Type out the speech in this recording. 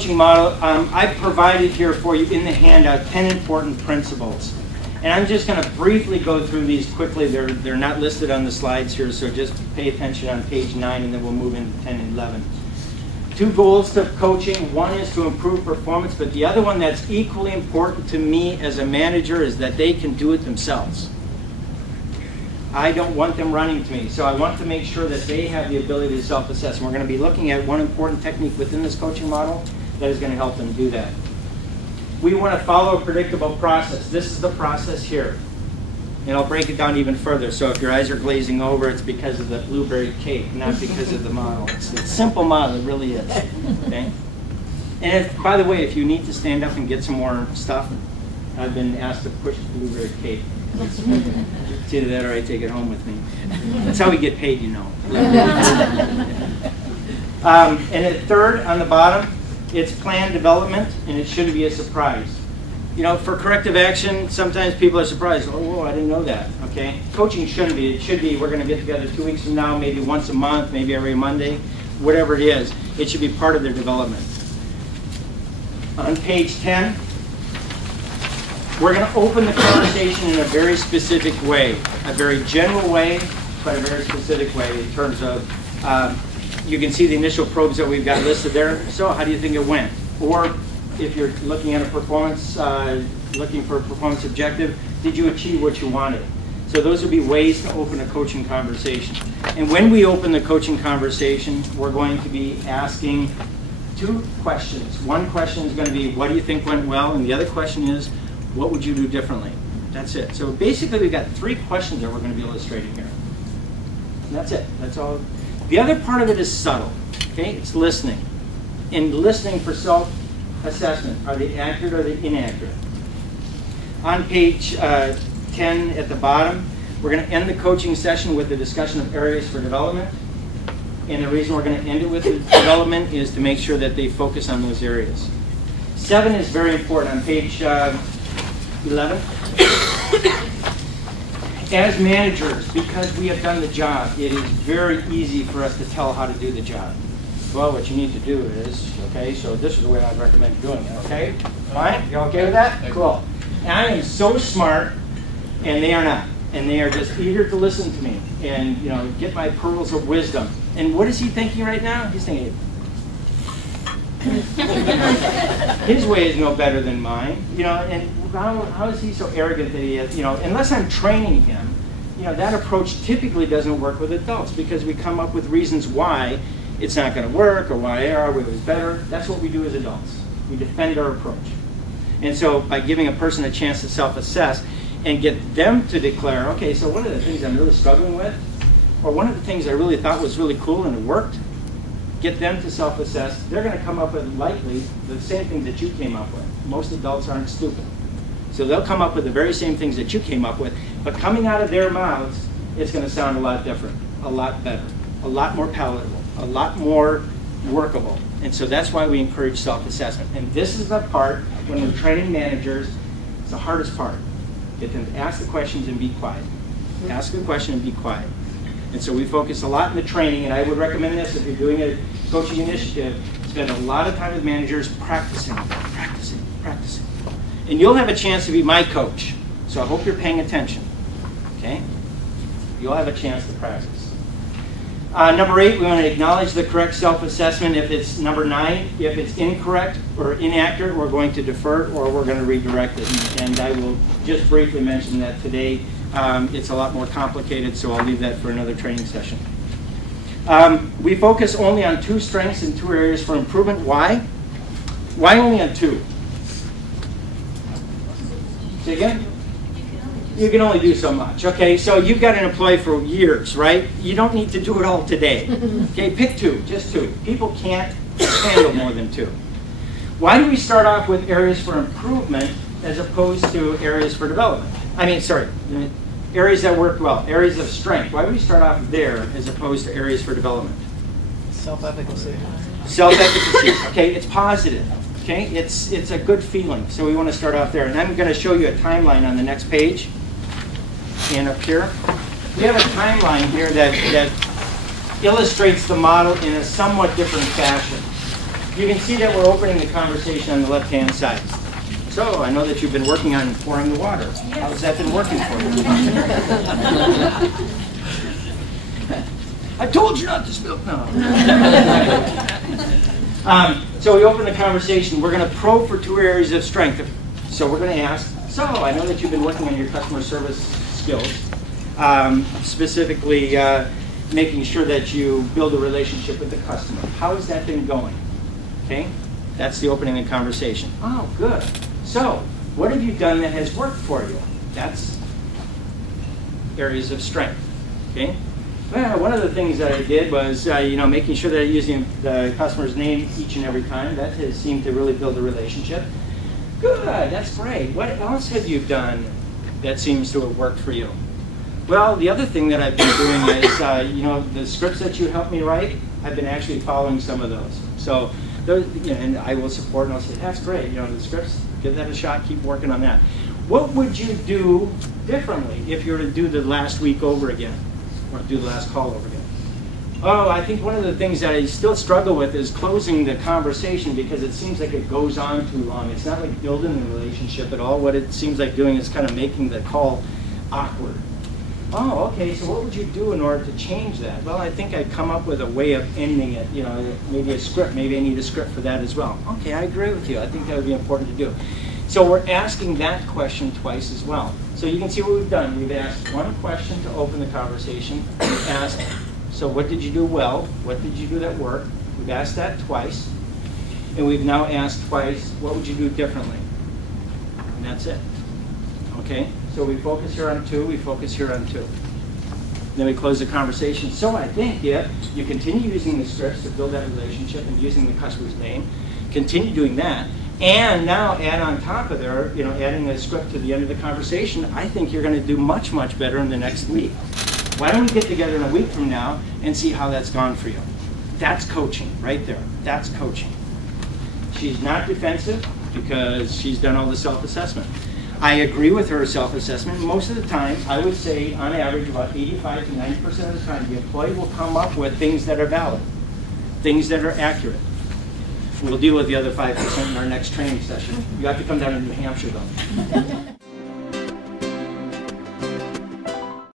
coaching model, I've provided here for you in the handout 10 important principles. And I'm just going to briefly go through these quickly. They're not listed on the slides here, so just pay attention on page 9, and then we'll move into 10 and 11. 2 goals to coaching. One is to improve performance, but the other one that's equally important to me as a manager is that they can do it themselves. I don't want them running to me, so I want to make sure that they have the ability to self-assess. And we're going to be looking at one important technique within this coaching model that is going to help them do that. We want to follow a predictable process. This is the process here. And I'll break it down even further. So if your eyes are glazing over, it's because of the blueberry cake, not because of the model. It's a simple model, it really is. Okay? And if, by the way, if you need to stand up and get some more stuff, I've been asked to push the blueberry cake. It's either that or I take it home with me. That's how we get paid, you know. And at third, on the bottom, it's planned development, and it shouldn't be a surprise. You know, for corrective action, sometimes people are surprised. Oh, whoa, I didn't know that. Okay, coaching shouldn't be. It should be. We're going to get together 2 weeks from now, maybe once a month, maybe every Monday, whatever it is. It should be part of their development. On page 10, we're going to open the conversation in a very specific way, a very general way, but a very specific way in terms of. You can see the initial probes that we've got listed there. So how do you think it went? Or if you're looking at a performance, looking for a performance objective, did you achieve what you wanted? So those would be ways to open a coaching conversation. And when we open the coaching conversation, we're going to be asking 2 questions. One question is going to be, what do you think went well? And the other question is, what would you do differently? That's it. So basically, we've got 3 questions that we're going to be illustrating here. And that's it. That's all. The other part of it is subtle, okay? It's listening. And listening for self-assessment. Are they accurate or are they inaccurate? On page 10 at the bottom, we're going to end the coaching session with a discussion of areas for development. And the reason we're going to end it with development is to make sure that they focus on those areas. 7 is very important on page 11. As managers, because we have done the job, it is very easy for us to tell how to do the job. Well, what you need to do is, okay, so this is the way I'd recommend doing it, okay? Fine? You okay with that? Cool. And I am so smart, and they are not. And they are just eager to listen to me and, you know, get my pearls of wisdom. And what is he thinking right now? He's thinking, his way is no better than mine, you know, and how is he so arrogant that he has, you know, unless I'm training him, you know, that approach typically doesn't work with adults because we come up with reasons why it's not going to work or why our way was better. That's what we do as adults. We defend our approach. And so by giving a person a chance to self-assess and get them to declare, okay, so one of the things I'm really struggling with, or one of the things I really thought was really cool and it worked, get them to self-assess. They're going to come up with likely the same things that you came up with. Most adults aren't stupid. So they'll come up with the very same things that you came up with, but coming out of their mouths, it's going to sound a lot different, a lot better, a lot more palatable, a lot more workable. And so that's why we encourage self-assessment. And this is the part, when we're training managers, it's the hardest part. Get them to ask the questions and be quiet. Ask the question and be quiet. And so we focus a lot in the training, and I would recommend this if you're doing a coaching initiative, spend a lot of time with managers practicing, practicing, practicing. And you'll have a chance to be my coach. So I hope you're paying attention, okay? You'll have a chance to practice. Number 8, we want to acknowledge the correct self-assessment. If it's number 9, if it's incorrect or inaccurate, we're going to defer it or we're going to redirect it. And I will just briefly mention that today it's a lot more complicated, so I'll leave that for another training session. We focus only on 2 strengths and 2 areas for improvement. Why? Why only on 2? Say again? You can only do so much. Okay, so you've got an employee for years, right? You don't need to do it all today. Okay, pick 2, just 2. People can't handle more than 2. Why do we start off with areas for improvement as opposed to areas for development? I mean, sorry, areas that work well, areas of strength. Why do we start off there as opposed to areas for development? Self-efficacy. Self-efficacy, okay, it's positive. Okay, it's a good feeling, so we want to start off there. And I'm going to show you a timeline on the next page. And up here, we have a timeline here that illustrates the model in a somewhat different fashion. you can see that we're opening the conversation on the left-hand side. So I know that you've been working on pouring the water. How's that been working for you? I told you not to spill. No. So we open the conversation. We're going to probe for 2 areas of strength. So we're going to ask, so I know that you've been working on your customer service skills, specifically making sure that you build a relationship with the customer. How has that been going? Okay, that's the opening of the conversation. Oh, good. So what have you done that has worked for you? That's areas of strength. Okay. Well, one of the things that I did was, making sure that I use the customer's name each and every time. That has seemed to really build a relationship. Good, that's great. What else have you done that seems to have worked for you? Well, the other thing that I've been doing is, the scripts that you helped me write, I've been actually following some of those. So, those, and I will support and I'll say, that's great. The scripts, give that a shot, keep working on that. What would you do differently if you were to do the last week over again? Or do the last call over again? Oh, I think one of the things that I still struggle with is closing the conversation because it seems like it goes on too long. It's not like building the relationship at all. What it seems like doing is kind of making the call awkward. Oh, okay, so what would you do in order to change that? Well, I think I'd come up with a way of ending it, maybe a script. Maybe I need a script for that as well. Okay, I agree with you. I think that would be important to do. So we're asking that question twice as well. So you can see what we've done. We've asked one question to open the conversation. We've asked, so what did you do well? What did you do that worked? We've asked that twice. And we've now asked twice, what would you do differently? And that's it. Okay? So we focus here on 2, we focus here on 2. Then we close the conversation. So I think if you continue using the scripts to build that relationship and using the customer's name, continue doing that, and now add on top of there, adding a script to the end of the conversation, I think you're going to do much, much better in the next week. Why don't we get together in a week from now and see how that's gone for you? That's coaching right there. That's coaching. She's not defensive because she's done all the self-assessment. I agree with her self-assessment. Most of the time, I would say on average about 85 to 90% of the time, the employee will come up with things that are valid, things that are accurate. We'll deal with the other 5% in our next training session. You have to come down to New Hampshire, though.